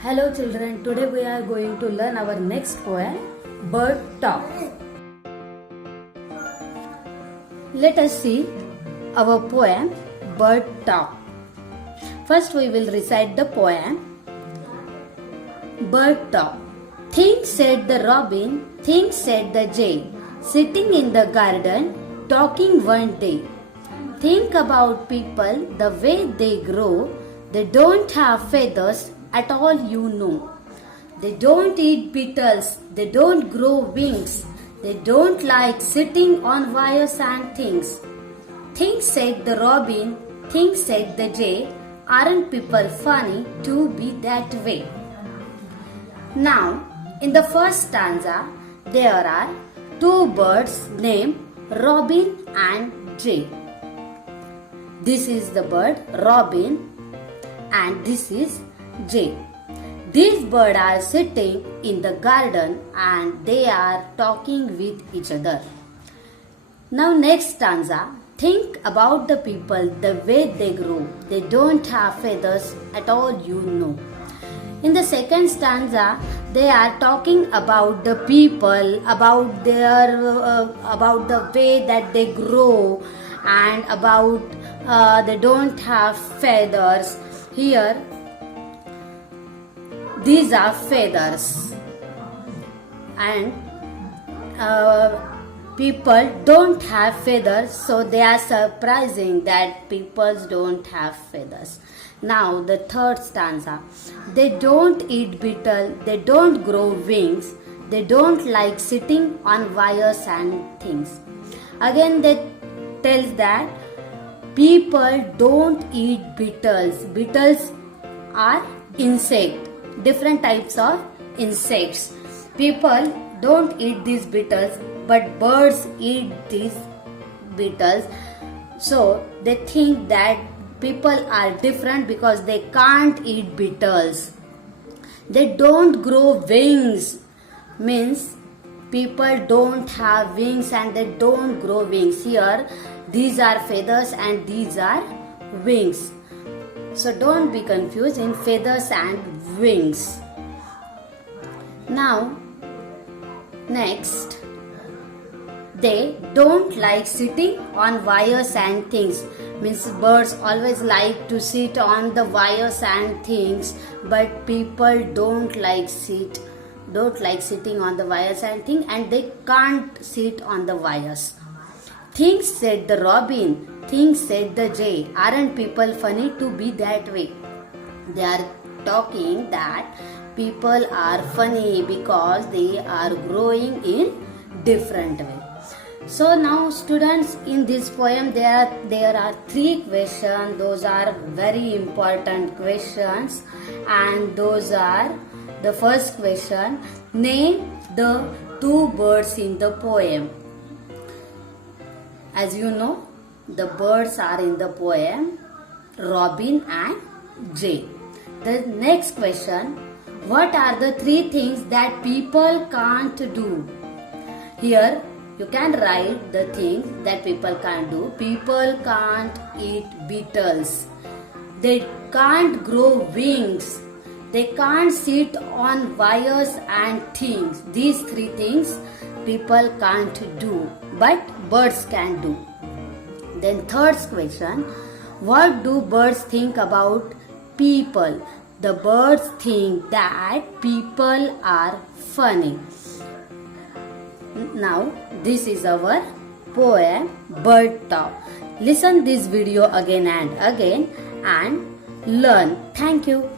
Hello children, today we are going to learn our next poem, Bird Talk. Let us see our poem, Bird Talk. First we will recite the poem, Bird Talk. Things said the robin, things said the jay, sitting in the garden, talking one day. Think about people, the way they grow, they don't have feathers at all, you know. They don't eat beetles, they don't grow wings, they don't like sitting on wires and things. Things said the robin, things said the jay, aren't people funny to be that way? Now, in the first stanza, there are two birds named Robin and Jay. This is the bird Robin and this is Jay. These birds are sitting in the garden and they are talking with each other. Now next stanza, think about the people, the way they grow. They don't have feathers at all, you know. In the second stanza, they are talking about the people, about the way that they grow, and about they don't have feathers. Here, these are feathers, and people don't have feathers, so they are surprising that people don't have feathers. Now the third stanza, they don't eat beetle, they don't grow wings, they don't like sitting on wires and things. Again they tells that people don't eat beetles. Beetles are insect, different types of insects. People don't eat these beetles, but birds eat these beetles. So they think that people are different because they can't eat beetles. They don't grow wings, means people don't have wings and they don't grow wings. Here these are feathers and these are wings. So don't be confused in feathers and wings. Now next, they don't like sitting on wires and things, means birds always like to sit on the wires and things, but people don't like sitting on the wires and things, and they can't sit on the wires. Things said the robin, things said the jay, aren't people funny to be that way? They are talking that people are funny because they are growing in different way. So now students, in this poem there are three questions. Those are very important questions, and those are, the first question, name the two birds in the poem. As you know, the birds are in the poem Robin and Jay. The next question, what are the three things that people can't do? Here you can write the things that people can't do. People can't eat beetles. They can't grow wings. They can't sit on wires and things. These three things people can't do, but birds can do. Then third question, what do birds think about people? The birds think that people are funny. Now this is our poem Bird Talk. Listen this video again and again and learn. Thank you.